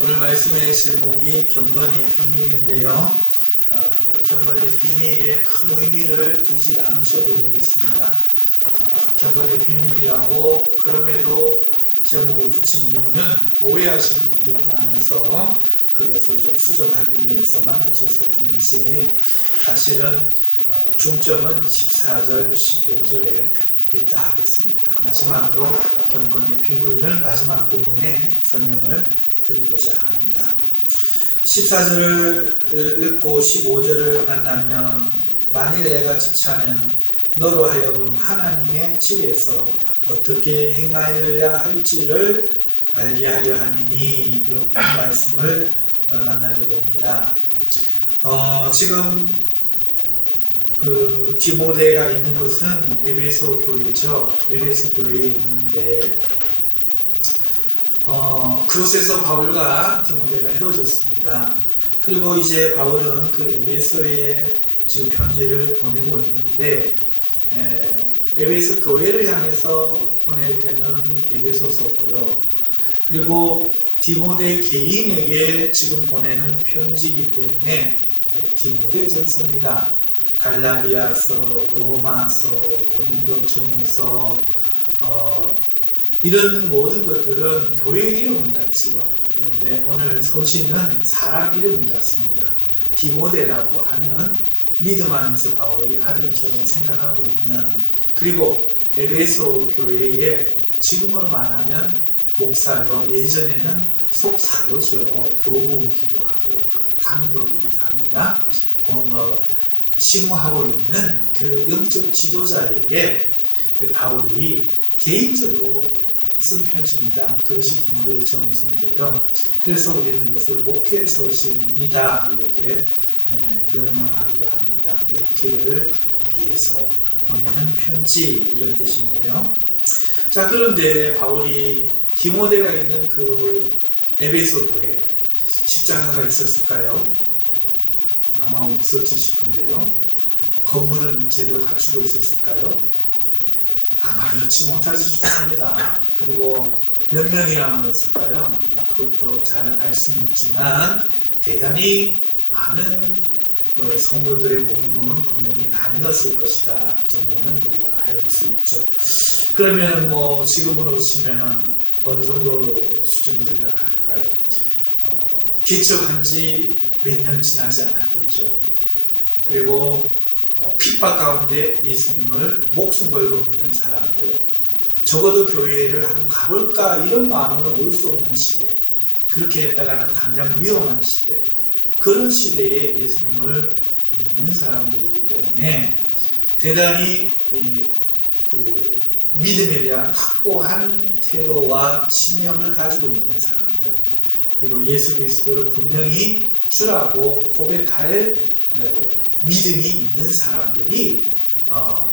오늘 말씀의 제목이 경건의 비밀인데요. 경건의 비밀에 큰 의미를 두지 않으셔도 되겠습니다. 경건의 비밀이라고 그럼에도 제목을 붙인 이유는 오해하시는 분들이 많아서 그것을 좀 수정하기 위해서만 붙였을 뿐이지, 사실은 중점은 14절, 15절에 있다 하겠습니다. 마지막으로 경건의 비밀을 마지막 부분에 설명을 드리고자 합니다. 14절을 읽고 15절을 만나면, 만일 내가 지체하면 너로 하여금 하나님의 집에서 어떻게 행하여야 할지를 알게 하려 함이니, 이렇게 말씀을 만나게 됩니다. 지금 디모데가 있는 곳은 에베소 교회죠. 에베소 교회에 있는데 그곳에서 바울과 디모데가 헤어졌습니다. 그리고 이제 바울은 그 에베소에 지금 편지를 보내고 있는데, 에베소 교회를 향해서 보낼 때는 에베소서고요. 그리고 디모데 개인에게 지금 보내는 편지이기 때문에 디모데전서입니다. 갈라디아서, 로마서, 고린도 전후서, 이런 모든 것들은 교회 이름을 따지요. 그런데 오늘 서신은 사람 이름을 따습니다. 디모데라고 하는 믿음 안에서 바울이 아들처럼 생각하고 있는, 그리고 에베소 교회에 지금으로 말하면 목사요, 예전에는 속사도죠. 교부기도 하고요, 감독이기도 합니다. 심호하고 있는 그 영적 지도자에게 바울이 개인적으로 쓴 편지입니다. 그것이 디모데 전서인데요. 그래서 우리는 이것을 목회서신이다 이렇게 명명하기도 합니다. 목회를 위해서 보내는 편지, 이런 뜻인데요. 자, 그런데 바울이 디모데가 있는 그 에베소 교회, 십자가가 있었을까요? 아마 없었지 싶은데요. 건물은 제대로 갖추고 있었을까요? 아마 그렇지 못하지 싶습니다. 그리고 몇 명이나 모였을까요? 그것도 잘 알 수는 없지만 대단히 많은 성도들의 모임은 분명히 아니었을 것이다 정도는 우리가 알 수 있죠. 그러면은 지금으로 치면은 어느 정도 수준이 된다고 할까요? 개척한 지 몇 년 지나지 않았겠죠. 그리고 핍박 가운데 예수님을 목숨 걸고 믿는 사람들, 적어도 교회를 한번 가볼까 이런 마음으로는 올 수 없는 시대, 그렇게 했다가는 당장 위험한 시대, 그런 시대에 예수님을 믿는 사람들이기 때문에 대단히 그 믿음에 대한 확고한 태도와 신념을 가지고 있는 사람들, 그리고 예수 그리스도를 분명히 주라고 고백할 믿음이 있는 사람들이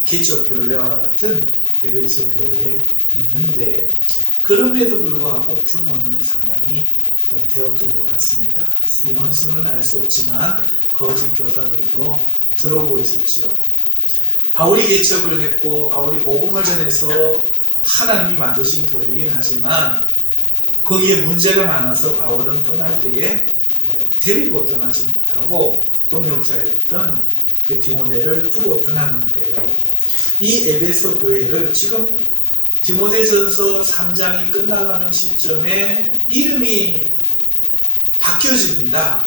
개척교회와 같은 에베소 교회에 있는데, 그럼에도 불구하고 규모는 상당히 좀 되었던 것 같습니다. 인원수는 알 수 없지만 거짓 교사들도 들어오고 있었죠. 바울이 개척을 했고 바울이 복음을 전해서 하나님이 만드신 교회이긴 하지만 거기에 문제가 많아서 바울은 떠날 때에 데리고 떠나지 못하고 동역자였던 그 디모데를 두고 떠났는데요. 이 에베소 교회를 지금 디모데전서 3장이 끝나가는 시점에 이름이 바뀌어집니다.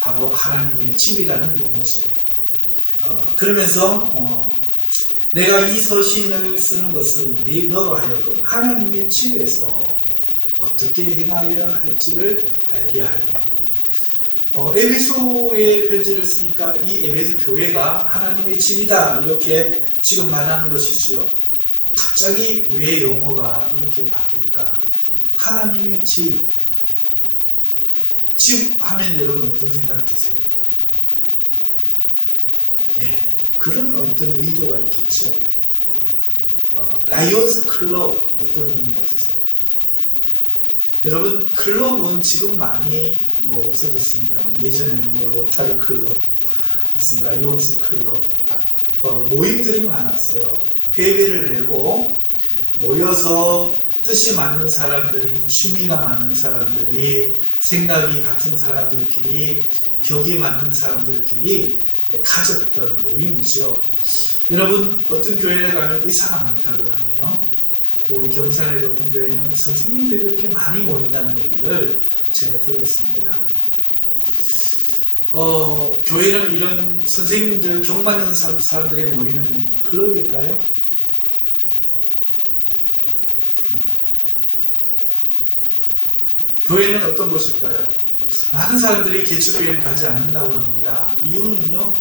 바로 하나님의 집이라는 용어지요. 그러면서 내가 이 서신을 쓰는 것은 너로 하여금 하나님의 집에서 어떻게 행하여야 할지를 알게 하리니. 에베소의 편지를 쓰니까 이 에베소 교회가 하나님의 집이다 이렇게 지금 말하는 것이지요. 갑자기 왜 용어가 이렇게 바뀔까? 하나님의 집. 집 하면 여러분 어떤 생각 드세요? 네, 그런 어떤 의도가 있겠죠. 라이온스 클럽 어떤 의미가 드세요? 여러분, 클럽은 지금 많이 없어졌습니다만 예전에는 로타리 클럽, 무슨 라이온스 클럽, 모임들이 많았어요. 회비를 내고 모여서 뜻이 맞는 사람들이, 취미가 맞는 사람들이, 생각이 같은 사람들끼리, 격이 맞는 사람들끼리 가졌던 모임이죠. 여러분, 어떤 교회를 가면 의사가 많다고 하네요. 또 우리 경산에도 어떤 교회는 선생님들이 그렇게 많이 모인다는 얘기를 제가 들었습니다. 교회는 이런 선생님들, 경 맞는 사람들이 모이는 클럽일까요? 교회는 어떤 곳일까요? 많은 사람들이 개척교회를 가지 않는다고 합니다. 이유는요,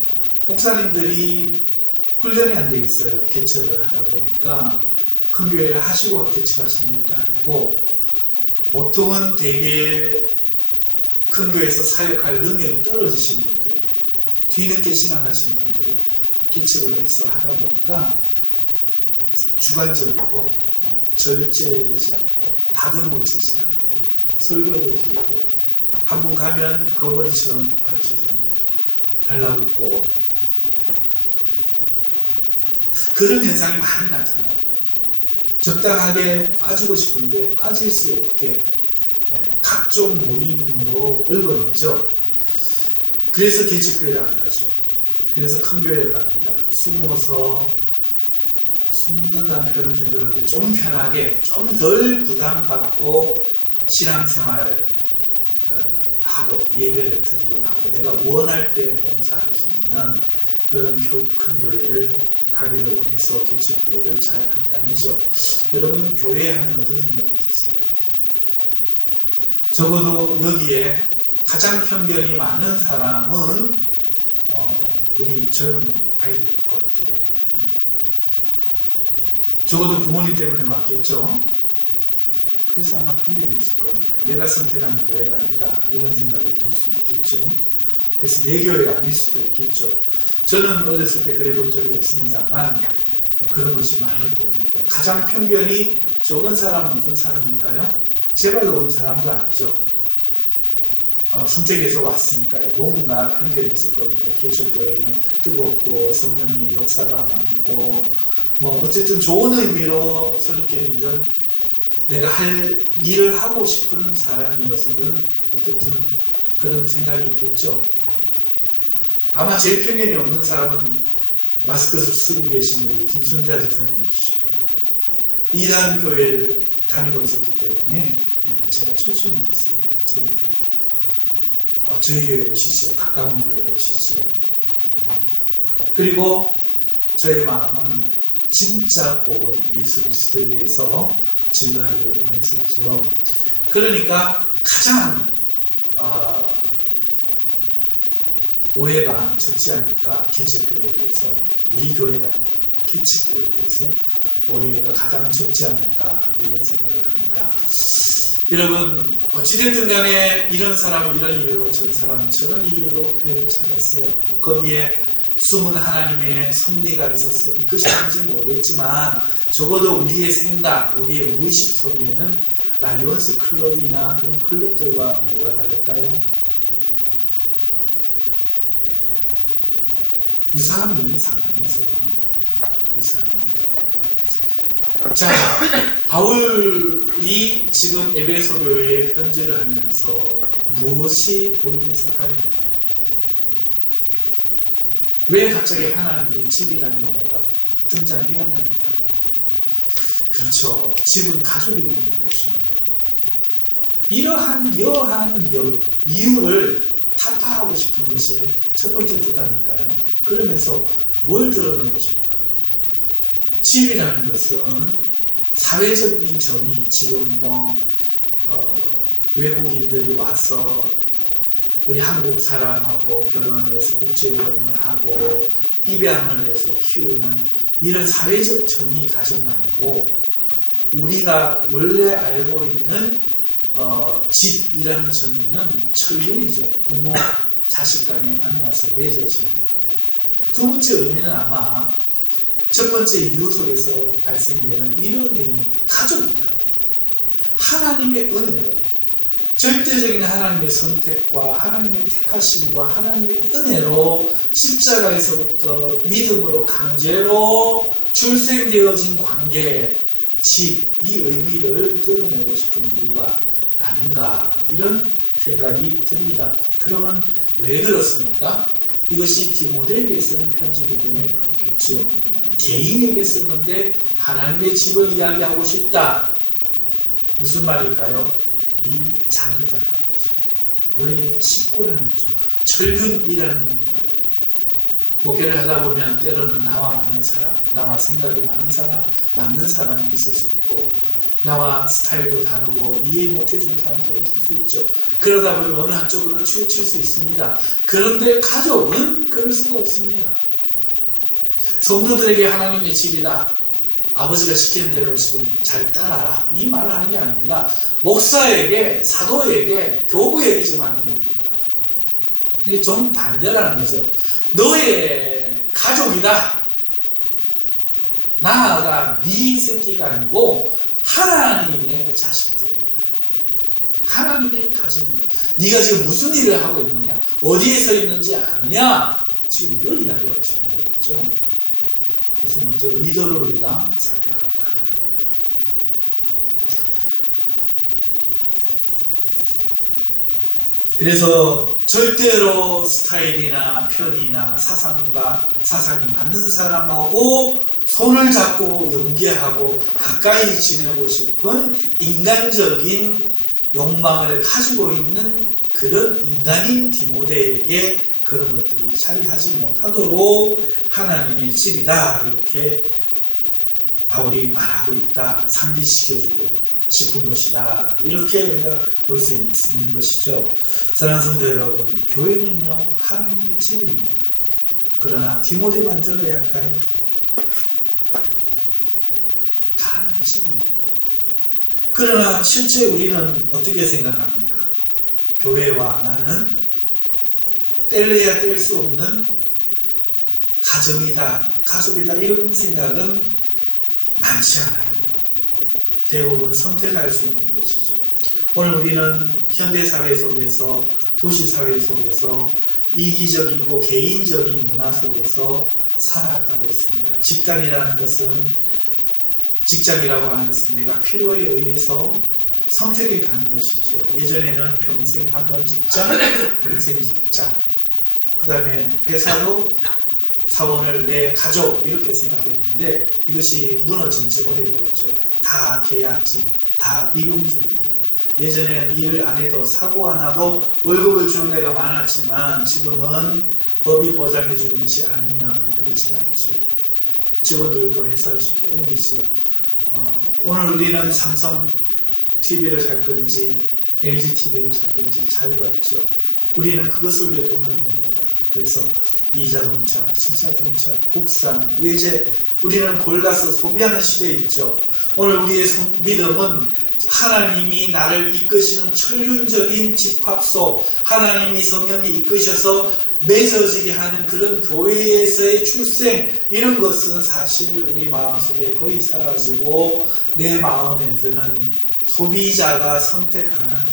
목사님들이 훈련이 안 돼 있어요. 개척을 하다 보니까 큰 교회를 하시고 개척하시는 것도 아니고, 보통은 되게 큰 교회에서 사역할 능력이 떨어지신 분들이, 뒤늦게 신앙하신 분들이 개척을 해서 하다 보니까 주관적이고 절제되지 않고 다듬어지지 않고 설교도 길고, 한 번 가면 거머리처럼 죄송합니다 달라붙고, 그런 현상이 많이 나타나요. 적당하게 빠지고 싶은데 빠질 수 없게 각종 모임으로 얽어내죠. 그래서 개척교회를 안 가죠. 그래서 큰 교회를 갑니다. 숨는다는 표현은 좀 그런데 좀 편하게, 좀 덜 부담받고 신앙생활 하고 예배를 드리고 나오고 내가 원할 때 봉사할 수 있는 그런 큰 교회를 가기를 원해서 개척교회를 잘 안 다니죠. 여러분, 교회 하면 어떤 생각이 있으세요? 적어도 여기에 가장 편견이 많은 사람은 우리 젊은 아이들일 것 같아요. 적어도 부모님 때문에 왔겠죠. 그래서 아마 편견이 있을 겁니다. 내가 선택한 교회가 아니다, 이런 생각이 들 수 있겠죠. 그래서 내 교회가 아닐 수도 있겠죠. 저는 어렸을 때 그래 본 적이 없습니다만 그런 것이 많이 보입니다. 가장 편견이 적은 사람은 어떤 사람일까요? 제발로 온 사람도 아니죠. 선택해서 왔으니까요. 뭔가 편견이 있을 겁니다. 개척교회는 뜨겁고 성령의 역사가 많고 어쨌든 좋은 의미로 선입견이든 내가 할 일을 하고 싶은 사람이어서든 어떻든 그런 생각이 있겠죠. 아마 제일 편견이 없는 사람은 마스크를 쓰고 계신 우리 김순자 지사님이시고, 이단 교회를 다니고 있었기 때문에 제가 초청을 했습니다. 저희 교회 오시죠. 가까운 교회 오시죠. 그리고 저의 마음은 진짜 복음, 예수 그리스도에 대해서 증거하기를 원했었죠. 그러니까 가장 오해가 적지 않을까, 개척교회에 대해서, 우리 교회가 아니라 개척교회에 대해서 오해가 가장 적지 않을까, 이런 생각을 합니다. 여러분, 어찌됐든 간에 이런 사람은 이런 이유로, 전 사람은 저런 이유로 교회를 찾았어요. 거기에 숨은 하나님의 섭리가 있어서 이것인지 모르겠지만 적어도 우리의 생각, 우리의 무의식 속에는 라이온스 클럽이나 그런 클럽들과 뭐가 다를까요? 유사한 면이 상당히 있을 겁니다. 유사한 면. 자, 바울이 지금 에베소 교회에 편지를 하면서 무엇이 보이고 있을까요? 왜 갑자기 하나님의 집이라는 용어가 등장해야만 할까요? 그렇죠. 집은 가족이 모이는 곳입니다. 이러한 이유를 타파하고 싶은 것이 첫 번째 뜻 아닐까요? 그러면서 뭘 드러내고 싶을까요? 집이라는 것은 사회적인 정의, 지금 외국인들이 와서 우리 한국 사람하고 결혼을 해서 국제 결혼을 하고 입양을 해서 키우는 이런 사회적 정의 가정 말고, 우리가 원래 알고 있는 집이라는 정의는 철륜이죠. 부모, 자식 간에 만나서 맺어지는. 두 번째 의미는 아마 첫 번째 이유 속에서 발생되는 이런 의미, 가족이다. 하나님의 은혜로, 절대적인 하나님의 선택과 하나님의 택하심과 하나님의 은혜로 십자가에서부터 믿음으로 강제로 출생되어진 관계, 집, 이 의미를 드러내고 싶은 이유가 아닌가 이런 생각이 듭니다. 그러면 왜 그렇습니까? 이것이 디모데에게 쓰는 편지이기 때문에 그렇겠죠. 개인에게 쓰는데 하나님의 집을 이야기하고 싶다. 무슨 말일까요? 네 자녀다라는 거죠. 너의 식구라는 거죠. 철균이라는 겁니다. 목회를 하다 보면 때로는 나와 맞는 사람, 나와 생각이 많은 사람, 맞는 사람이 있을 수 있고 나와 스타일도 다르고 이해 못해주는 사람도 있을 수 있죠. 그러다 보면 어느 한쪽으로 치우칠 수 있습니다. 그런데 가족은 그럴 수가 없습니다. 성도들에게 하나님의 집이다. 아버지가 시키는 대로 지금 잘 따라라. 이 말을 하는 게 아닙니다. 목사에게, 사도에게, 교부에게 지금 하는 얘기입니다. 이게 좀 반대라는 거죠. 너의 가족이다. 나아가 네 새끼가 아니고 하나님의 자식들이다. 하나님의 가족이다. 네가 지금 무슨 일을 하고 있느냐, 어디에 서 있는지 아느냐, 지금 이걸 이야기하고 싶은 거겠죠. 그래서 먼저 의도를 우리가 살펴봐야 합니다. 그래서 절대로 스타일이나 편이나 사상이 맞는 사람하고 손을 잡고 연계하고 가까이 지내고 싶은 인간적인 욕망을 가지고 있는 그런 인간인 디모데에게 그런 것들이 자리하지 못하도록 하나님의 집이다 이렇게 바울이 말하고 있다. 상기시켜주고 싶은 것이다. 이렇게 우리가 볼 수 있는 것이죠. 사랑하는 성도 여러분, 교회는요 하나님의 집입니다. 그러나 디모데만 들어야 할까요? 하나님의 집입니다. 그러나 실제 우리는 어떻게 생각합니까? 교회와 나는 뗄래야 뗄 수 없는 가정이다, 가족이다 이런 생각은 많지 않아요. 대부분 선택할 수 있는 것이죠. 오늘 우리는 현대사회 속에서, 도시사회 속에서 이기적이고 개인적인 문화 속에서 살아가고 있습니다. 집단이라는 것은, 직장이라고 하는 것은 내가 필요에 의해서 선택해 가는 것이죠. 예전에는 평생 한 번 직장, 평생 직장, 그 다음에 회사도 사원을 내 가족 이렇게 생각했는데 이것이 무너진 지 오래되었죠. 다 계약직, 다 일용직입니다. 예전에는 일을 안 해도 사고 하나도 월급을 주는 데가 많았지만 지금은 법이 보장해 주는 것이 아니면 그렇지가 않죠. 직원들도 회사를 쉽게 옮기죠. 오늘 우리는 삼성 TV를 살 건지 LG TV를 살 건지 자유가 있죠. 우리는 그것을 위해 돈을 봅니다. 그래서 이 자동차, 저 자동차, 국산, 외제, 우리는 골라서 소비하는 시대에 있죠. 오늘 우리의 믿음은 하나님이 나를 이끄시는 천륜적인 집합소, 하나님이 성령이 이끄셔서 맺어지게 하는 그런 교회에서의 출생, 이런 것은 사실 우리 마음속에 거의 사라지고 내 마음에 드는 소비자가 선택하는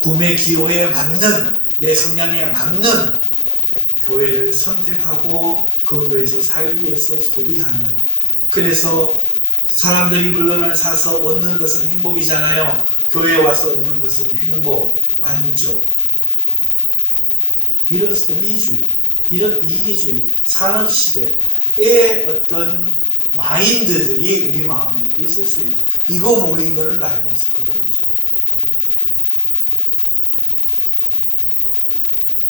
구매 기호에 맞는, 내 성향에 맞는 교회를 선택하고 그 교회에서 살기 위해서 소비하는, 그래서 사람들이 물건을 사서 얻는 것은 행복이잖아요. 교회에 와서 얻는 것은 행복, 만족. 이런 소비주의, 이런 이기주의, 산업시대의 어떤 마인드들이 우리 마음에 있을 수 있다. 이거 모인 걸 라이온스 클럽이죠.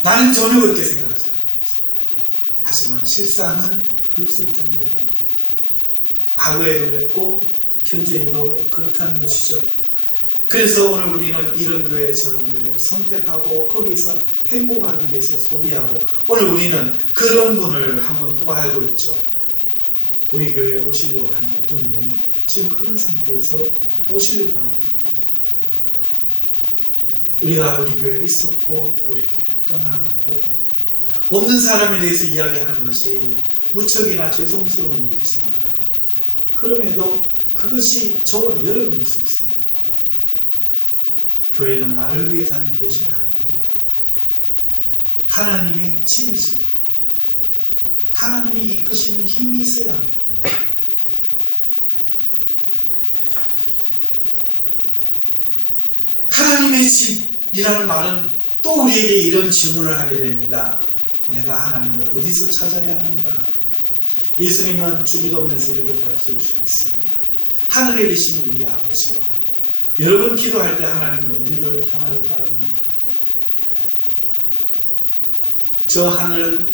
나는 전혀 그렇게 생각하지 않는 거죠. 하지만 실상은 그럴 수 있다는 겁니다. 과거에도 그랬고 현재에도 그렇다는 것이죠. 그래서 오늘 우리는 이런 교회 저런 교회를 선택하고 거기서 행복하기 위해서 소비하고, 오늘 우리는 그런 분을 한 분 또 알고 있죠. 우리 교회에 오시려고 하는 어떤 분이 지금 그런 상태에서 오시려고 하는 거예요. 우리가 우리 교회에 있었고 우리 교회를 떠나갔고, 없는 사람에 대해서 이야기하는 것이 무척이나 죄송스러운 일이지만 그럼에도 그것이 저와 여러분일 수 있습니다. 교회는 나를 위해 다니는 곳이 아닙니다. 하나님의 집이죠. 하나님이 이끄시는 힘이 있어야 합니다. 하나님의 집이라는 말은 또 우리에게 이런 질문을 하게 됩니다. 내가 하나님을 어디서 찾아야 하는가? 예수님은 주기도문에서 이렇게 가르쳐주셨습니다. 하늘에 계신 우리 아버지요, 여러분 기도할 때 하나님을 어디를 향하여 바라봅니까? 저 하늘,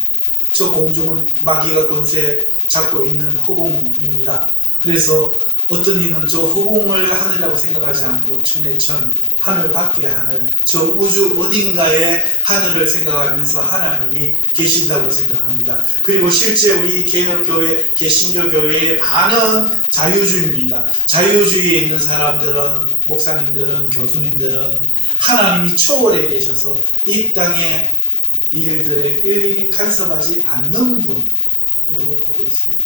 저 공중은 마귀가 권세 잡고 있는 허공입니다. 그래서 어떤 이는 저 허공을 하늘이라고 생각하지 않고 천해천, 하늘 밖의 하늘, 저 우주 어딘가의 하늘을 생각하면서 하나님이 계신다고 생각합니다. 그리고 실제 우리 개혁교회, 개신교교회의 반은 자유주의입니다. 자유주의에 있는 사람들은, 목사님들은, 교수님들은 하나님이 초월해 계셔서 이 땅의 일들에 일일이 간섭하지 않는 분으로 보고 있습니다.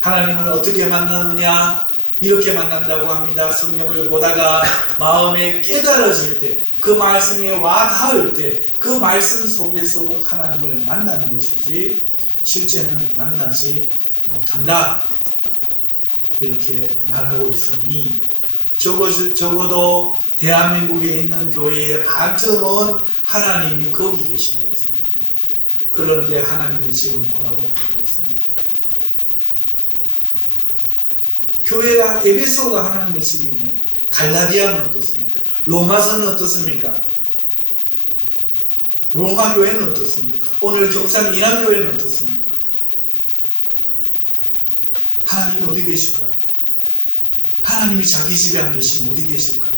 하나님을 어떻게 만나느냐? 이렇게 만난다고 합니다. 성경을 보다가 마음에 깨달아질 때, 그 말씀에 와 닿을 때, 그 말씀 속에서 하나님을 만나는 것이지 실제는 만나지 못한다, 이렇게 말하고 있으니 적어도 대한민국에 있는 교회의 반쯤은 하나님이 거기 계신다고 생각합니다. 그런데 하나님이 지금 뭐라고 말하고 있습니까? 교회가, 에베소가 하나님의 집이면 갈라디아는 어떻습니까? 로마서는 어떻습니까? 로마 교회는 어떻습니까? 오늘 경산 인암교회는 어떻습니까? 하나님이 어디 계실까요? 하나님이 자기 집에 안 계시면 어디 계실까요?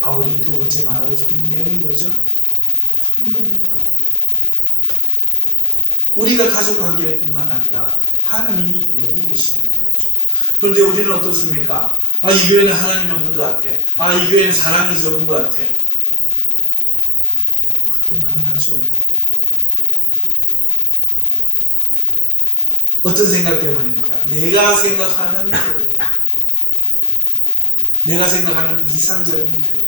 바울이 두 번째 말하고 싶은 내용이 뭐죠? 이겁니다. 우리가 가족관계뿐만 아니라 하나님이 여기 계신다는 거죠. 그런데 우리는 어떻습니까? 이 교회는 하나님이 없는 것 같아. 이 교회는 사랑이 적은 것 같아. 그렇게 말을 하죠. 어떤 생각 때문입니까? 내가 생각하는 교회, 내가 생각하는 이상적인 교회,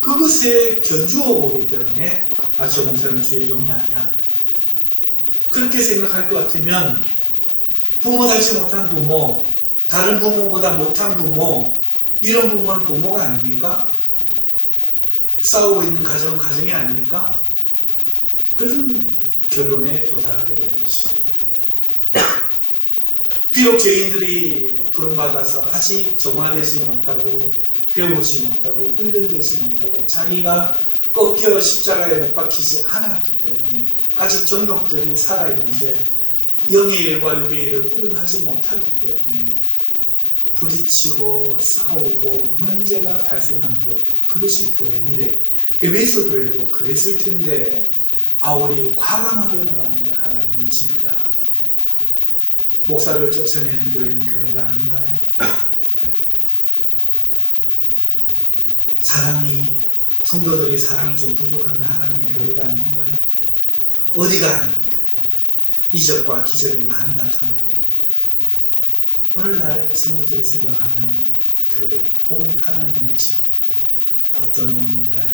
그것에 견주어 보기 때문에 저 목사는 주의 종이 아니야, 그렇게 생각할 것 같으면 부모 닮지 못한 부모, 다른 부모보다 못한 부모, 이런 부모는 부모가 아닙니까? 싸우고 있는 가정은 가정이 아닙니까? 그런 결론에 도달하게 되는 것이죠. 비록 죄인들이 부름받아서 아직 정화되지 못하고 배우지 못하고 훈련되지 못하고 자기가 꺾여 십자가에 못 박히지 않았기 때문에 아직 정욕들이 살아있는데 영의 일과 육의 일을 구분하지 못하기 때문에 부딪히고 싸우고 문제가 발생하는 것, 그것이 교회인데, 에베소 교회도 그랬을 텐데 바울이 과감하게 말합니다. 하나님의 집이다. 목사를 쫓아내는 교회는 교회가 아닌가요? 성도들이 사랑이 좀 부족하면 하나님의 교회가 아닌가요? 어디가 하나님의 교회인가? 이적과 기적이 많이 나타나는 오늘날 성도들이 생각하는 교회 혹은 하나님의 집, 어떤 의미인가요?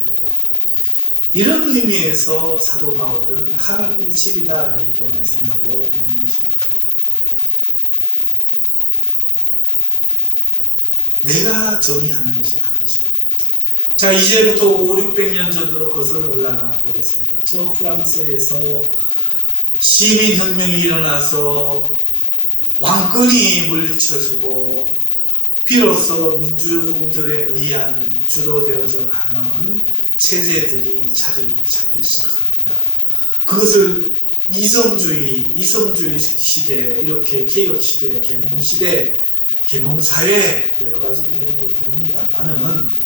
이런 의미에서 사도 바울은 하나님의 집이다, 이렇게 말씀하고 있는 것입니다. 내가 정의하는 것이 아니죠. 자, 이제부터 500~600년 전으로 거슬러 올라가 보겠습니다. 저 프랑스에서 시민혁명이 일어나서 왕권이 물리쳐지고 비로소 민중들에 의한 주도되어져 가는 체제들이 자리 잡기 시작합니다. 그것을 이성주의 시대, 이렇게 개혁시대, 계몽시대, 계몽사회, 여러 가지 이름으로 부릅니다만은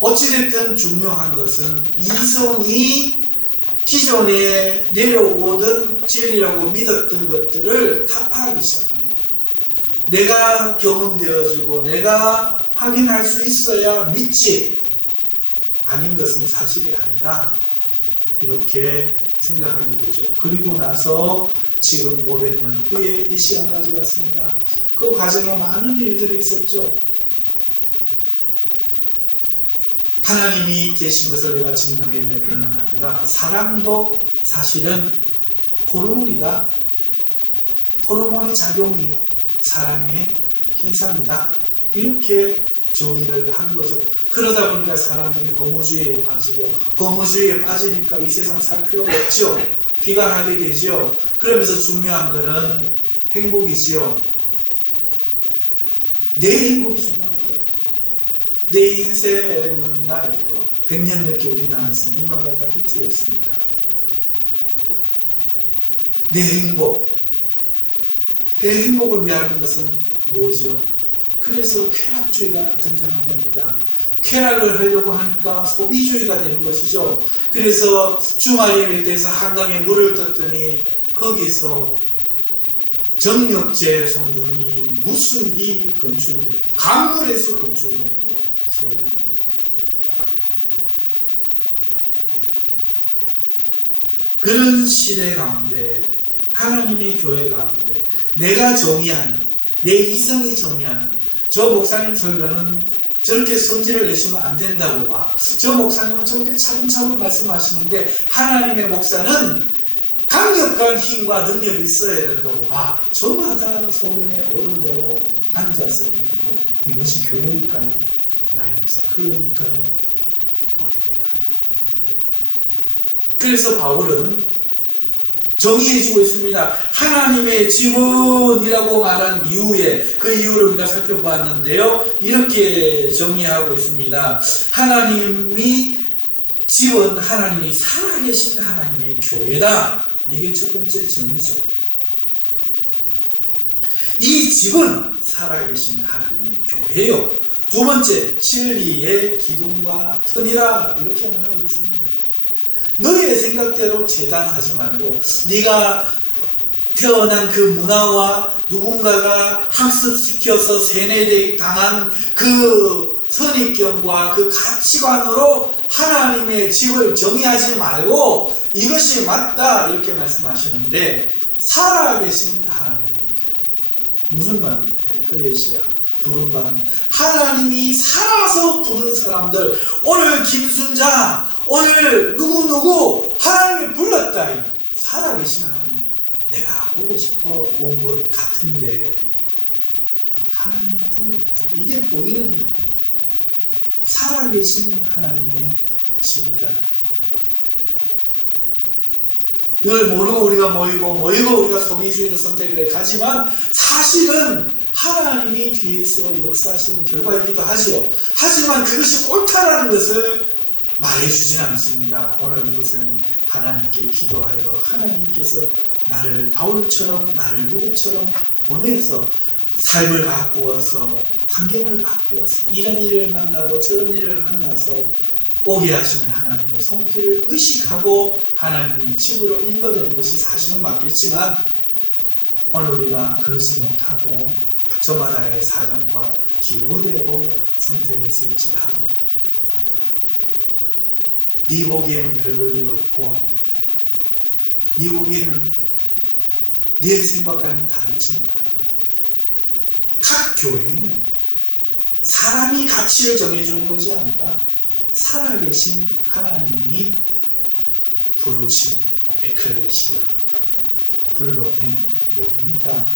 어찌됐든 중요한 것은 이성이 기존에 내려오던 진리라고 믿었던 것들을 타파하기 시작합니다. 내가 경험되어지고 내가 확인할 수 있어야 믿지, 아닌 것은 사실이 아니다, 이렇게 생각하게 되죠. 그리고 나서 지금 500년 후에 이 시간까지 왔습니다. 그 과정에 많은 일들이 있었죠. 하나님이 계신 것을 내가 증명해야 될 뿐만 아니라 사랑도 사실은 호르몬이다. 호르몬의 작용이 사랑의 현상이다. 이렇게 정의를 하는 거죠. 그러다 보니까 사람들이 허무주의에 빠지고, 허무주의에 빠지니까 이 세상 살 필요가 없죠. 비관하게 되죠. 그러면서 중요한 거는 행복이지요. 내 행복이 중요한 거예요. 내 인생은 나이고. 100년 늦게 우리나라에서 이 노래가 히트했습니다. 내 행복. 내 행복을 위하는 것은 뭐죠? 그래서 쾌락주의가 등장한 겁니다. 쾌락을 하려고 하니까 소비주의가 되는 것이죠. 그래서 주말임에 대해서 한강에 물을 떴더니 거기서 정력제 성분이 무수히 검출되는, 강물에서 검출되는 것, 소금입니다. 그런 시대 가운데, 하나님의 교회 가운데 내가 정의하는, 내 이성이 정의하는, 저 목사님 설교는 저렇게 성질을 내시면 안 된다고 봐. 저 목사님은 저렇게 차분차분 말씀하시는데 하나님의 목사는 강력한 힘과 능력이 있어야 된다고 봐. 저마다 소변에 오른대로 앉아서 있는 것. 이것이 교회일까요? 라이언스 클럽일까요? 어디일까요? 그래서 바울은 정의해주고 있습니다. 하나님의 집은이라고 말한 이후에 그 이유를 우리가 살펴봤는데요. 이렇게 정의하고 있습니다. 하나님이 집은 하나님이 살아계신 하나님의 교회다. 이게 첫 번째 정의죠. 이 집은 살아계신 하나님의 교회요. 두 번째, 진리의 기둥과 터니라. 이렇게 말하고 있습니다. 너의 생각대로 재단하지 말고 네가 태어난 그 문화와 누군가가 학습시켜서 세뇌 당한 그 선입견과 그 가치관으로 하나님의 집을 정의하지 말고 이것이 맞다 이렇게 말씀하시는데, 살아계신 하나님의 교회 무슨 말입니까? 에클레시아 부름받은, 하나님이 살아서 부른 사람들, 오늘 김순자, 오늘 누구누구 하나님이 불렀다. 살아계신 하나님, 내가 오고 싶어 온 것 같은데 하나님이 불렀다. 이게 보이느냐? 살아계신 하나님의 집이다. 이걸 모르고 우리가 모이고 우리가 소비주의를 선택을 하지만 사실은 하나님이 뒤에서 역사하신 결과이기도 하죠. 하지만 그것이 옳다라는 것을 말해주진 않습니다. 오늘 이곳에는 하나님께 기도하여 하나님께서 나를 바울처럼, 나를 누구처럼 보내서 삶을 바꾸어서, 환경을 바꾸어서, 이런 일을 만나고 저런 일을 만나서 오게 하시는 하나님의 손길을 의식하고 하나님의 집으로 인도되는 것이 사실은 맞겠지만, 오늘 우리가 그러지 못하고 저마다의 사정과 기호대로 선택했을지라도 네 보기에는 별 볼 일 없고 네 보기에는 네 생각과는 다를지 몰라도 각 교회는 사람이 가치를 정해주는 것이 아니라 살아계신 하나님이 부르신 에클레시아, 불러낸 모임이다.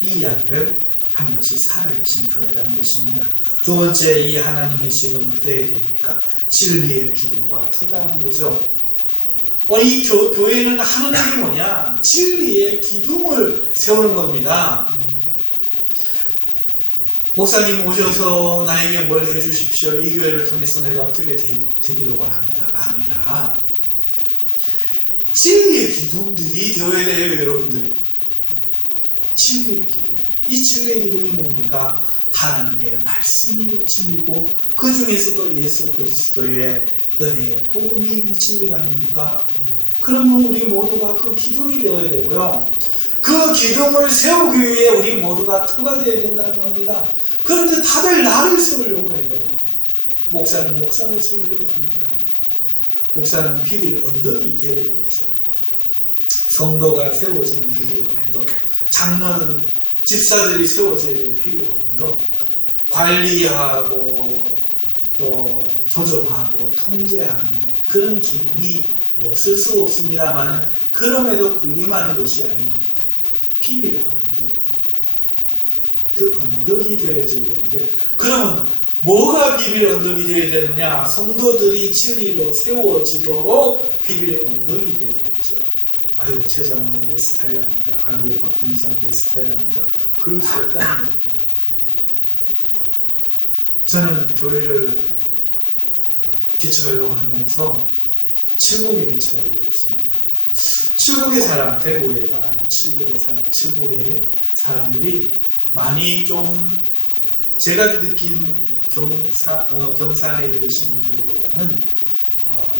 이 이야기를 하는 것이 살아계신 교회라는 뜻입니다. 두 번째, 이 하나님의 집은 어때야 됩니까? 진리의 기둥과 터다는 거죠. 이 교회는 하는 일이 뭐냐? 진리의 기둥을 세우는 겁니다. 목사님 오셔서 나에게 뭘 해주십시오. 이 교회를 통해서 내가 어떻게 되기를 원합니다가 아니라 진리의 기둥들이 되어야 돼요, 여러분들이. 진리의 기둥. 이 진리의 기둥이 뭡니까? 하나님의 말씀이고 진리고, 그 중에서도 예수 그리스도의 은혜의 복음이 진리가 아닙니까? 그러면 우리 모두가 그 기둥이 되어야 되고요. 그 기둥을 세우기 위해 우리 모두가 터가 되어야 된다는 겁니다. 그런데 다들 나를 세우려고 해요. 목사는 목사를 세우려고 합니다. 목사는 비빌 언덕이 되어야 되죠. 성도가 세워지는 비빌 언덕, 장로는 집사들이 세워져야 되는 비빌 언덕, 관리하고 또 조정하고 통제하는 그런 기능이 없을 수 없습니다만, 그럼에도 군림하는 곳이 아닌 비빌 언덕, 그 언덕이 되어져야 되는데, 그러면 뭐가 비밀 언덕이 되어야 되느냐? 성도들이 진리로 세워지도록 비밀 언덕이 되어야 되죠. 아유, 최장로는 내 스타일이 아니다. 아이고, 박동사는 내 스타일이 아니다. 그럴 수 없다는 겁니다. 저는 교회를 개척하려고 하면서 7곡에 개척하려고 했습니다. 7곡의 사람, 대구에 말하는 7곡의 사람들이 많이 좀 제가 느낀 경산에 계신 분들보다는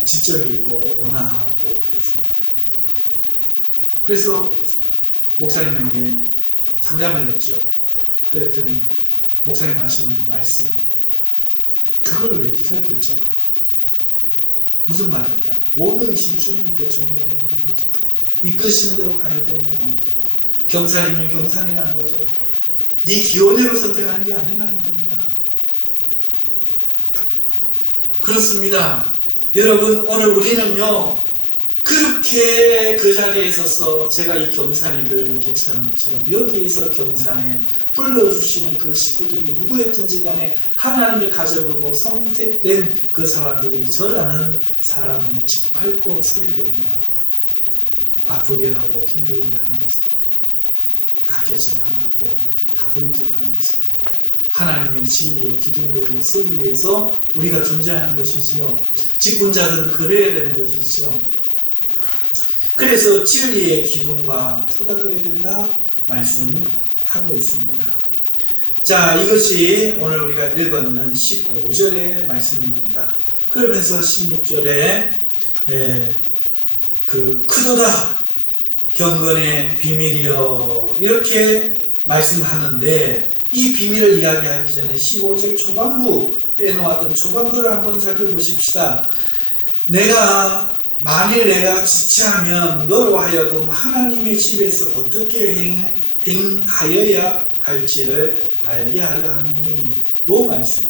지적이고 온화하고 그랬습니다. 그래서 목사님에게 상담을 했죠. 그랬더니 목사님 하시는 말씀, 그걸 왜 네가 결정하라? 무슨 말이냐? 오너이신 주님이 결정해야 된다는 거죠. 이끄시는 대로 가야 된다는 거죠. 경산이면 경산이라는 거죠. 네 기호대로 선택하는 게 아니라는 겁니다. 그렇습니다. 여러분, 오늘 우리는요, 그렇게 그 자리에 서서 제가 이 경산의 교회를 개최한 것처럼 여기에서 경산에 불러주시는 그 식구들이 누구였든지 간에 하나님의 가족으로 선택된 그 사람들이 저라는 사람을 짓밟고 서야 됩니다. 아프게 하고 힘들게 하면서 깎여져 나가고 다듬어져 가면서 하나님의 진리의 기둥들로 서기 위해서 우리가 존재하는 것이지요. 직분자들은 그래야 되는 것이지요. 그래서 진리의 기둥과 터가 되어야 된다 말씀하고 있습니다. 자, 이것이 오늘 우리가 읽었는 15절의 말씀입니다. 그러면서 16절에 그 크도다 경건의 비밀이여 이렇게 말씀하는데, 이 비밀을 이야기하기 전에 15절 초반부 빼놓았던 초반부를 한번 살펴보십시다. 만일 내가 지체하면 너로 하여금 하나님의 집에서 어떻게 행하여야 할지를 알게 하려 함이니, 요 말씀.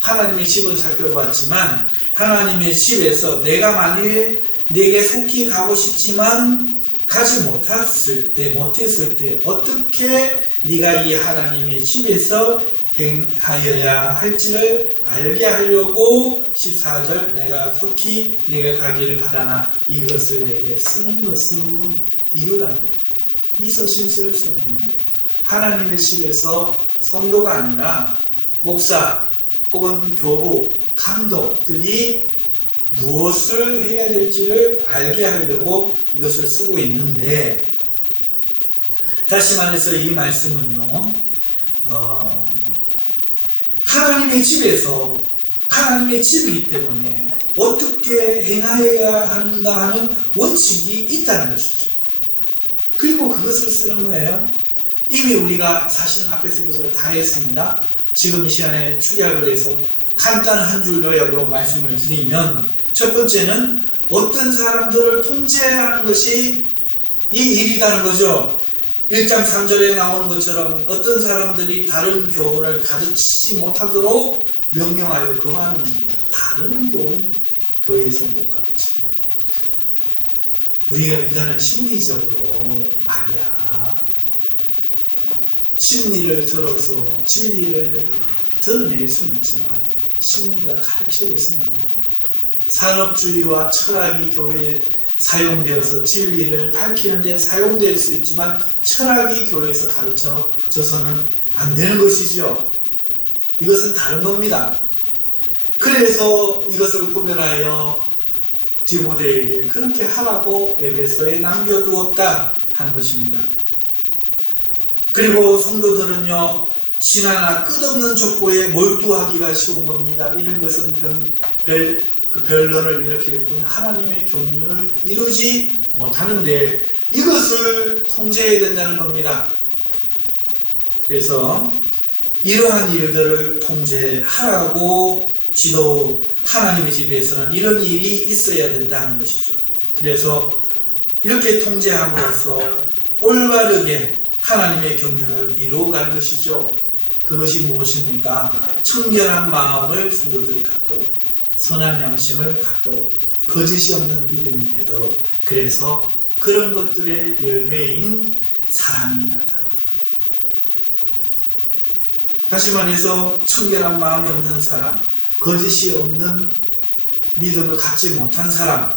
하나님의 집은 살펴봤지만 하나님의 집에서 내가 만일 내게 속히 가고 싶지만 가지 못했을 때 어떻게 네가 이 하나님의 집에서 행하여야 할지를 알게 하려고 14절 내가 속히 내가 가기를 바라나 이것을 내게 쓰는 것은 이유라는 거예요. 이 서신서를 쓰는 이유. 하나님의 집에서 성도가 아니라 목사 혹은 교부, 감독들이 무엇을 해야 될지를 알게 하려고 이것을 쓰고 있는데, 다시 말해서 이 말씀은요, 하나님의 집에서 하나님의 집이기 때문에 어떻게 행하여야 하는가 하는 원칙이 있다는 것이죠. 그리고 그것을 쓰는 거예요. 이미 우리가 사실은 앞에서 이것을 다 했습니다. 지금 이 시간에 축약을 해서 간단한 한 줄 요약으로 말씀을 드리면, 첫 번째는 어떤 사람들을 통제하는 것이 이 일이라는 거죠. 1장 3절에 나오는 것처럼 어떤 사람들이 다른 교훈을 가르치지 못하도록 명령하여 금하는 겁니다. 다른 교훈은 교회에서 못 가르치고. 우리가 인간은 심리적으로 말이야, 심리를 들어서 진리를 드러낼 수는 있지만 심리가 가르쳐줘서는 안 됩니다. 산업주의와 철학이 교회에 사용되어서 진리를 밝히는 데 사용될 수 있지만 철학이 교회에서 가르쳐져서는 안 되는 것이죠. 이것은 다른 겁니다. 그래서 이것을 구별하여 디모데에게 그렇게 하라고 에베소에 남겨두었다 하는 것입니다. 그리고 성도들은요, 신하나 끝없는 족보에 몰두하기가 쉬운 겁니다. 이런 것은 변론을 일으킬 뿐 하나님의 경륜을 이루지 못하는데 이것을 통제해야 된다는 겁니다. 그래서 이러한 일들을 통제하라고 하나님의 집에서는 이런 일이 있어야 된다는 것이죠. 그래서 이렇게 통제함으로써 올바르게 하나님의 경륜을 이루어가는 것이죠. 그것이 무엇입니까? 청결한 마음을 성도들이 갖도록, 선한 양심을 갖도록, 거짓이 없는 믿음이 되도록, 그래서 그런 것들의 열매인 사랑이 나타나도록. 다시 말해서 청결한 마음이 없는 사람, 거짓이 없는 믿음을 갖지 못한 사람,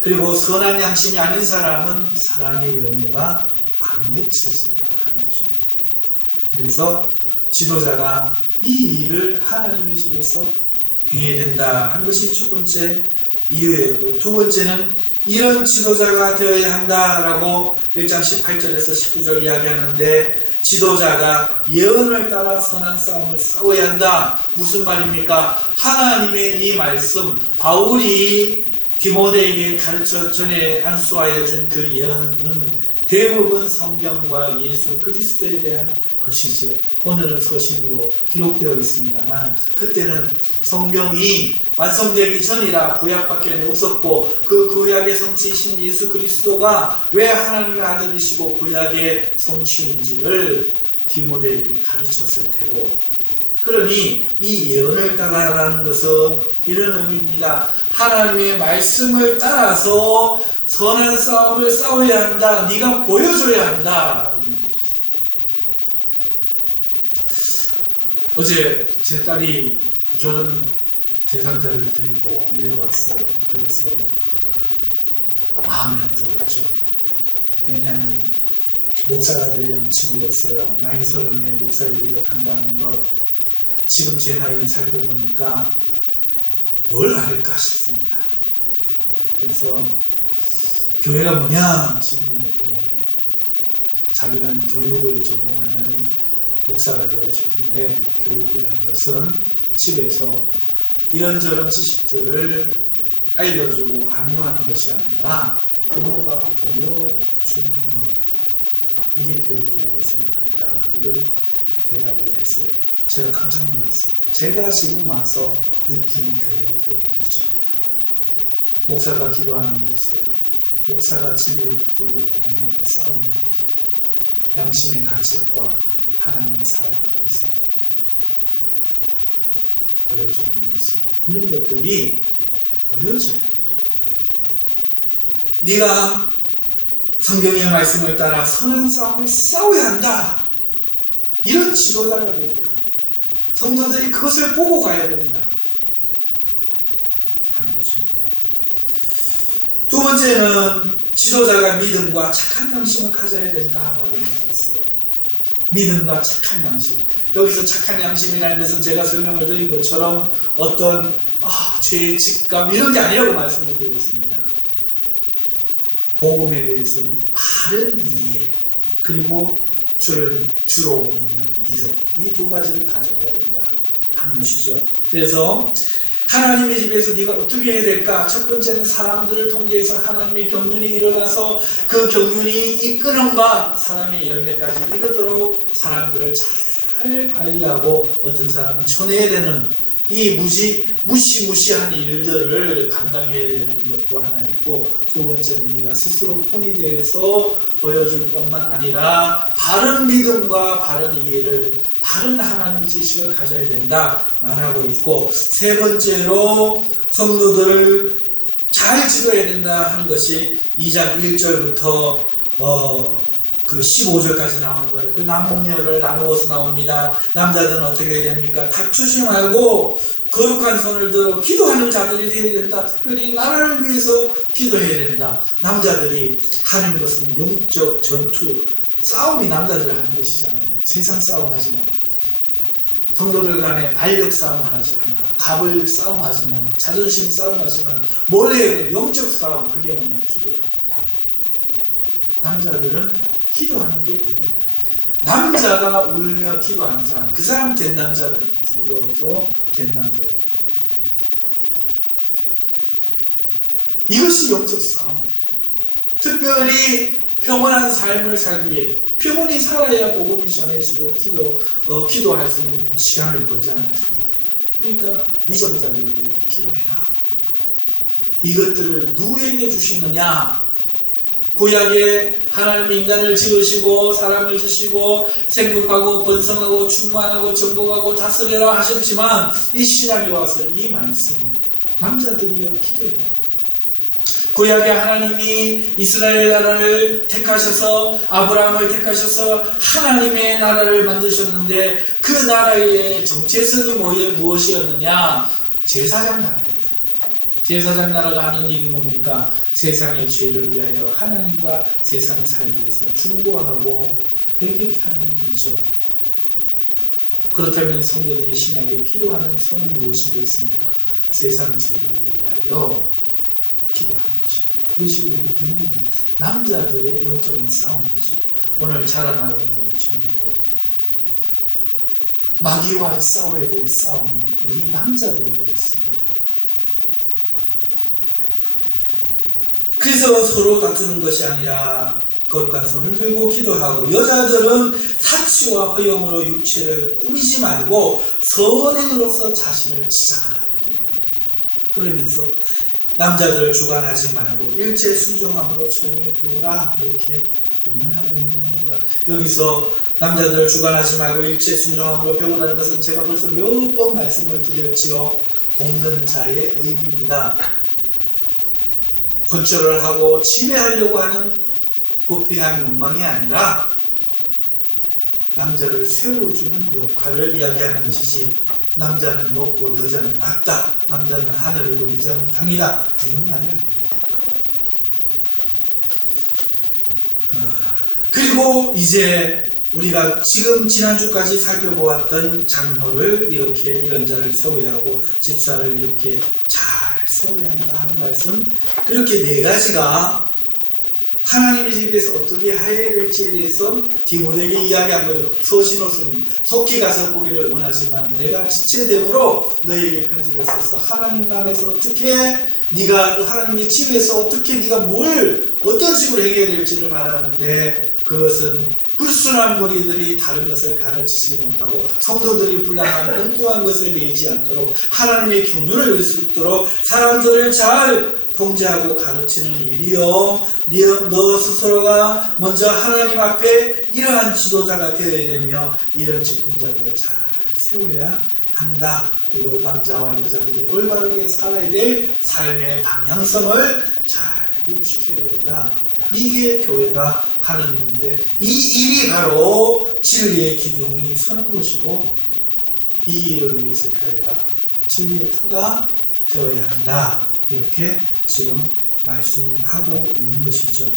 그리고 선한 양심이 아닌 사람은 사랑의 열매가 안 맺혀진다 하는 것입니다. 그래서 지도자가 이 일을 하나님의 집에서 행해야 된다 하는 것이 첫 번째 이유였고, 두 번째는 이런 지도자가 되어야 한다라고 1장 18절에서 19절 이야기하는데, 지도자가 예언을 따라 선한 싸움을 싸워야 한다. 무슨 말입니까? 하나님의 이 말씀, 바울이 디모데에게 가르쳐 전에 안수하여 준 그 예언은 대부분 성경과 예수 그리스도에 대한 것이지요. 오늘은 서신으로 기록되어 있습니다만 그때는 성경이 완성되기 전이라 구약밖에 없었고, 그 구약의 성취이신 예수 그리스도가 왜 하나님의 아들이시고 구약의 성취인지를 디모데에게 가르쳤을 테고, 그러니 이 예언을 따라라는 것은 이런 의미입니다. 하나님의 말씀을 따라서 선한 싸움을 싸워야 한다. 네가 보여줘야 한다. 이런 것이죠. 어제 제 딸이 결혼 대상자를 데리고 내려왔어요. 그래서 마음에 안 들었죠. 왜냐하면 목사가 되려는 친구였어요. 나이 30에 목사의 길을 간다는 것, 지금 제 나이에 살펴보니까 뭘 할까 싶습니다. 그래서 교회가 뭐냐 질문을 했더니 자기는 교육을 전공하는 목사가 되고 싶은데, 교육이라는 것은 집에서 이런저런 지식들을 알려주고 강요하는 것이 아니라 부모가 보여주는 것, 이게 교육이라고 생각한다. 이런 대답을 했어요. 제가 깜짝 놀랐어요. 제가 지금 와서 느낀 교회 교육이죠. 목사가 기도하는 모습, 목사가 진리를 붙들고 고민하고 싸우는 모습, 양심의 가책과 하나님의 사랑 앞에서 보여주는 모습, 이런 것들이 보여져야 돼요. 네가 성경의 말씀을 따라 선한 싸움을 싸워야 한다. 이런 지도자가 되어야 됩니다. 성도들이 그것을 보고 가야 된다 하는 것입니다. 두 번째는 지도자가 믿음과 착한 양심을 가져야 된다고 말했어요. 믿음과 착한 양심. 여기서 착한 양심이라는 것은 제가 설명을 드린 것처럼 어떤 죄의 직감 이런 게 아니라고 말씀을 드렸습니다. 복음에 대해서 바른 이해, 그리고 주로 믿는 믿음, 이 두 가지를 가져야 된다 하는 것이죠. 그래서 하나님의 집에서 네가 어떻게 해야 될까? 첫 번째는 사람들을 통제해서 하나님의 경륜이 일어나서 그 경륜이 이끄는 바 사랑의 열매까지 이르도록 사람들을 잘 관리하고, 어떤 사람은 쳐내야 되는 이 무시무시한 일들을 감당해야 되는 것도 하나 있고, 두 번째는 네가 스스로 본이 되어서 보여줄 뿐만 아니라 바른 믿음과 바른 이해를, 바른 하나님의 지식을 가져야 된다 말하고 있고, 세 번째로 성도들을 잘 지도해야 된다 하는 것이 2장 1절부터 그 15절까지 나오는 거예요. 그 남녀를 나누어서 나옵니다. 남자들은 어떻게 해야 됩니까? 다투지 말고 거룩한 손을 들어 기도하는 자들이 되어야 된다. 특별히 나라를 위해서 기도해야 된다. 남자들이 하는 것은 영적 전투, 싸움이 남자들이 하는 것이잖아요. 세상 싸움 하지 마라. 성도들 간에 알력 싸움 하지 마라. 갑을 싸움하지 마라. 자존심 싸움하지 마라. 뭘 해야 돼? 영적 싸움. 그게 뭐냐? 기도라. 남자들은 기도하는 게 일이다. 남자가 울며 기도하는 사람, 그 사람 된 남자다. 성도로서 된 남자다. 이것이 영적 싸움이다. 특별히 평온한 삶을 살기 위해, 평온히 살아야 복음이 전해지고 기도할 수 있는 시간을 벌잖아요. 그러니까 위정자들을 위해 기도해라. 이것들을 누구에게 주시느냐? 구약에 하나님이 인간을 지으시고 사람을 주시고 생육하고 번성하고 충만하고 정복하고 다스리라 하셨지만, 이 신약에 와서 이 말씀, 남자들이여 기도해라. 구약의 하나님이 이스라엘 나라를 택하셔서 아브라함을 택하셔서 하나님의 나라를 만드셨는데 그 나라의 정체성이 무엇이었느냐? 제사장 나라였다. 제사장 나라가 하는 일이 뭡니까? 세상의 죄를 위하여 하나님과 세상 사이에서 중보하고 회개케 하는 일이죠. 그렇다면 성도들이 신약에 기도하는 손은 무엇이겠습니까? 세상 죄를 위하여 기도하는 것입니다. 그것이 우리의 의무입니다. 남자들의 영적인 싸움이죠. 오늘 자라나고 있는 우리 청년들, 마귀와 싸워야 될 싸움이 우리 남자들에게 있습니다. 그래서 서로 다투는 것이 아니라 거룩한 손을 들고 기도하고, 여자들은 사치와 허영으로 육체를 꾸미지 말고 선행으로서 자신을 지장하라 이렇게 말하고, 그러면서 남자들을 주관하지 말고 일체 순종함으로 조용히 배우라 이렇게 권면하고 있는 겁니다. 여기서 남자들을 주관하지 말고 일체 순종함으로 배우라는 것은 제가 벌써 몇 번 말씀을 드렸지요. 돕는 자의 의미입니다. 컨트롤을 하고 지배하려고 하는 부패한 욕망이 아니라 남자를 세워주는 역할을 이야기하는 것이지, 남자는 높고 여자는 낮다, 남자는 하늘이고 여자는 땅이다, 이런 말이 아닙니다. 그리고 이제 우리가 지금 지난주까지 살펴보았던 장로를 이렇게 이런 자를 세워야 하고 집사를 이렇게 잘 세워야 한다 하는 말씀, 그렇게 네 가지가 하나님의 집에서 어떻게 해야 될지에 대해서 디모데에게 이야기한 거죠. 서신호스님, 속히 가서 보기를 원하지만 내가 지체됨으로 너에게 편지를 써서 하나님 나라에서 어떻게 네가 하나님의 집에서 어떻게 네가 뭘 어떤 식으로 행해야 될지를 말하는데, 그것은 불순한 무리들이 다른 것을 가르치지 못하고 성도들이 불량한 엉뚱한 것을 매이지 않도록 하나님의 경륜을 볼 수 있도록 사람들을 잘 통제하고 가르치는 일이요, 너 스스로가 먼저 하나님 앞에 이러한 지도자가 되어야 되며 이런 직분자들을 잘 세워야 한다. 그리고 남자와 여자들이 올바르게 살아야 될 삶의 방향성을 잘 교육시켜야 된다. 이게 교회가 하는 일인데, 이 일이 바로 진리의 기둥이 서는 것이고, 이 일을 위해서 교회가 진리의 터가 되어야 한다. 이렇게 지금 말씀하고 있는 것이죠.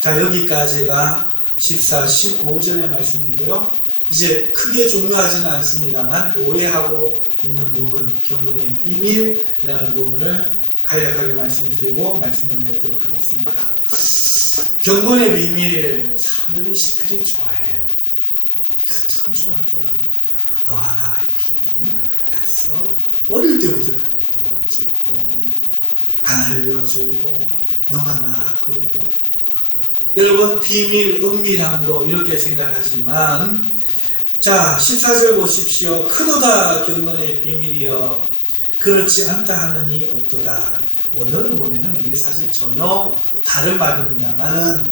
자, 여기까지가 14, 15절의 말씀이고요. 이제 크게 중요하지는 않습니다만 오해하고 있는 부분, 경건의 비밀이라는 부분을 간략하게 말씀드리고 말씀을 맺도록 하겠습니다. 경건의 비밀, 사람들이 시크릿 좋아해요. 참 좋아하더라고. 너와 나의 비밀 약속. 어릴 때부터 그래요. 도장 찍고 안 알려주고 너가 나라 그러고. 여러분, 비밀, 은밀한 거 이렇게 생각하지만, 자 14절 보십시오. 크도다 경건의 비밀이여 그렇지 않다 하느니 없도다. 원어를 보면은 이게 사실 전혀 다른 말입니다만은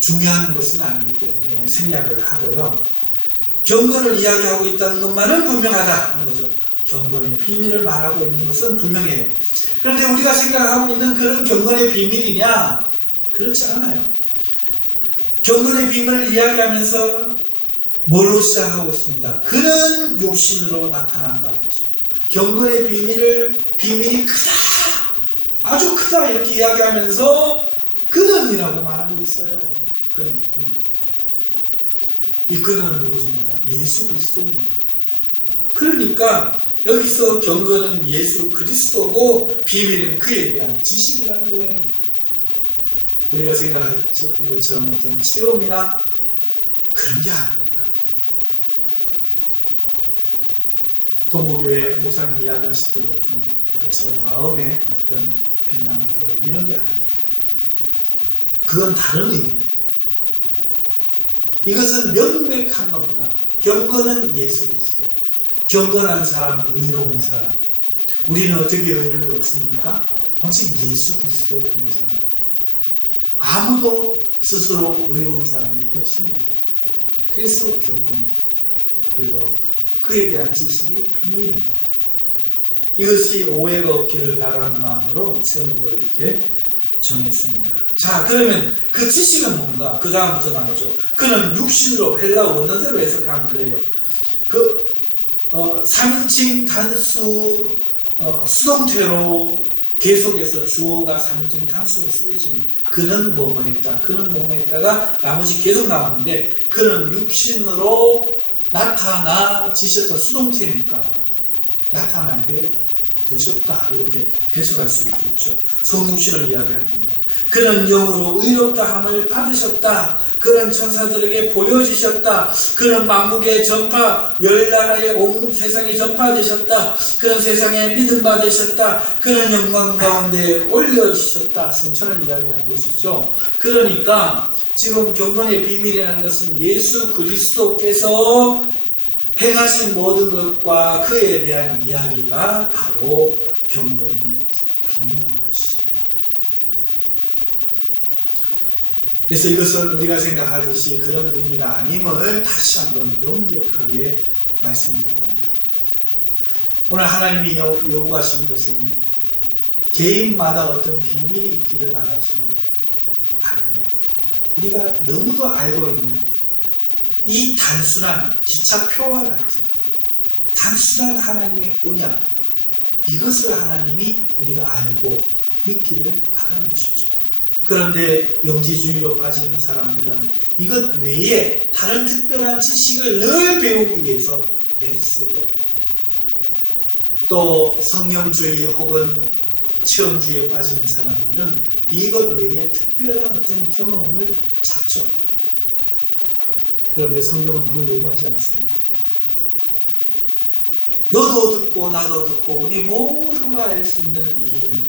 중요한 것은 아니기 때문에 생략을 하고요. 경건을 이야기하고 있다는 것만은 분명하다 하는 거죠. 경건의 비밀을 말하고 있는 것은 분명해요. 그런데 우리가 생각하고 있는 그런 경건의 비밀이냐? 그렇지 않아요. 경건의 비밀을 이야기하면서 뭘로 시작하고 있습니다. 그는 육신으로 나타난다는 거죠. 경건의 비밀이 크다, 아주 크다 이렇게 이야기하면서 그는이라고 말하고 있어요. 그는. 이 그는 누구십니까? 예수 그리스도입니다. 그러니까 여기서 경건은 예수 그리스도고 비밀은 그에 대한 지식이라는 거예요. 우리가 생각한 것처럼 어떤 체험이나 그런 게 아닙니다. 동부교회 목사님 이야기하셨던 어떤 것처럼 마음의 어떤 비난도 이런 게 아니에요. 그건 다른 의미입니다. 이것은 명백한 겁니다. 경건은 예수 그리스도. 경건한 사람은 의로운 사람. 우리는 어떻게 의를 얻습니까? 오직 예수 그리스도를 통해서만. 아무도 스스로 의로운 사람이 없습니다. 그래서 경건입니다. 그리고 그에 대한 지식이 비밀입니다. 이것이 오해가 없기를 바라는 마음으로 제목을 이렇게 정했습니다. 자, 그러면 그 지식은 뭔가? 그 다음부터 나오죠. 그는 육신으로, 헬라 원어대로 해석하면 그래요. 그 3인칭 단수 수동태로 계속해서 주어가 3인칭 단수로 쓰여집니다. 그는 뭐뭐 했다, 그는 뭐뭐 했다가 나머지 계속 나오는데, 그는 육신으로 나타나지셨다. 수동태니까 나타나게 되셨다, 이렇게 해석할 수 있겠죠. 성육신을 이야기하는 겁니다. 그는 영으로 의롭다 함을 받으셨다. 그는 천사들에게 보여지셨다. 그는 만국의 전파, 열 나라의 온 세상에 전파되셨다. 그는 세상에 믿음 받으셨다. 그는 영광 가운데 올려주셨다. 성천을 이야기하는 것이죠. 그러니까 지금 경건의 비밀이라는 것은 예수 그리스도께서 행하신 모든 것과 그에 대한 이야기가 바로 경건의 비밀인 것이죠. 그래서 이것은 우리가 생각하듯이 그런 의미가 아님을 다시 한번 명백하게 말씀드립니다. 오늘 하나님이 요구하신 것은 개인마다 어떤 비밀이 있기를 바라시는 거예요. 아니에요. 우리가 너무도 알고 있는 이 단순한 기차표와 같은 단순한 하나님의 언약, 이것을 하나님이 우리가 알고 믿기를 바라는 것이죠. 그런데 영지주의로 빠지는 사람들은 이것 외에 다른 특별한 지식을 늘 배우기 위해서 애쓰고, 또 성령주의 혹은 체험주의에 빠지는 사람들은 이것 외에 특별한 어떤 경험을 찾죠. 그런데 성경은 그걸 요구하지 않습니다. 너도 듣고 나도 듣고 우리 모두가 알 수 있는 이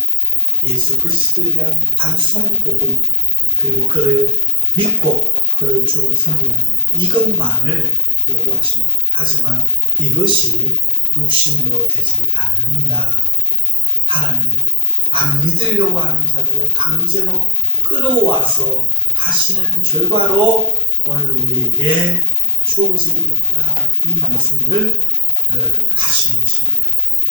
예수 그리스도에 대한 단순한 복음, 그리고 그를 믿고 그를 주로 섬기는 이것만을 요구하십니다. 하지만 이것이 육신으로 되지 않는다. 하나님이 안 믿으려고 하는 자들을 강제로 끌어와서 하시는 결과로 오늘 우리에게 주어지고 있다. 이 말씀을 하신 것입니다.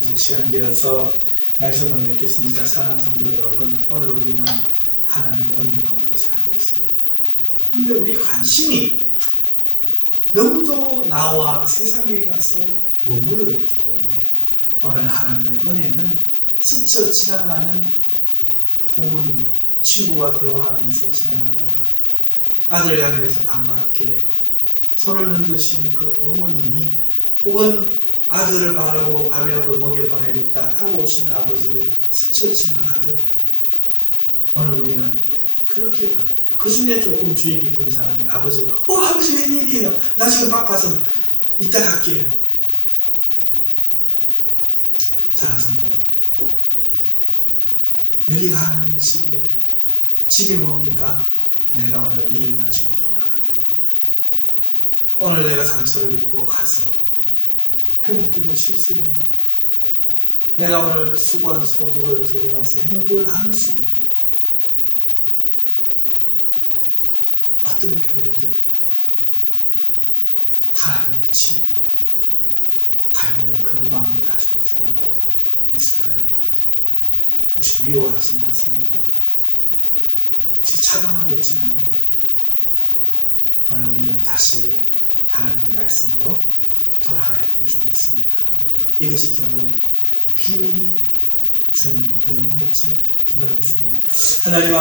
이제 시간 되어서 말씀을 맺겠습니다. 사랑하는 성도 여러분, 오늘 우리는 하나님의 은혜 가운데 살고 있어요. 그런데 우리 관심이 너무도 나와 세상에 가서 머물러 있기 때문에 오늘 하나님의 은혜는 스쳐 지나가는 부모님, 친구와 대화하면서 지나가다가 아들 향해서 반갑게 손을 흔드시는 그 어머님이, 혹은 아들을 바라보고 밥이라도 먹여보내겠다 타고 오시는 아버지를 스쳐 지나가듯 오늘 우리는 그렇게 바라요. 그 중에 조금 주의 깊은 사람이 아버지, 아버지 웬일이에요? 나 지금 바빠서 이따 갈게요. 사랑하는 성도 여러분, 여기가 하나님의 집이에요. 집이 뭡니까? 내가 오늘 일을 마치고 돌아가는 거. 오늘 내가 상처를 입고 가서 회복되고 쉴 수 있는 것. 내가 오늘 수고한 소득을 들고 와서 행복을 나눌 수 있는 것. 어떤 교회들 하나님의 집, 과연 우리는 그런 마음을 가지고 살고 있을까요? 혹시 미워하지 않습니까? 혹시 차단하고 있지는 않나요? 오늘 우리는 다시 하나님의 말씀으로 돌아가야 될 줄 믿습니다. 이것이 경건의 비밀이 주는 의미겠죠. 기도하겠습니다. 하나님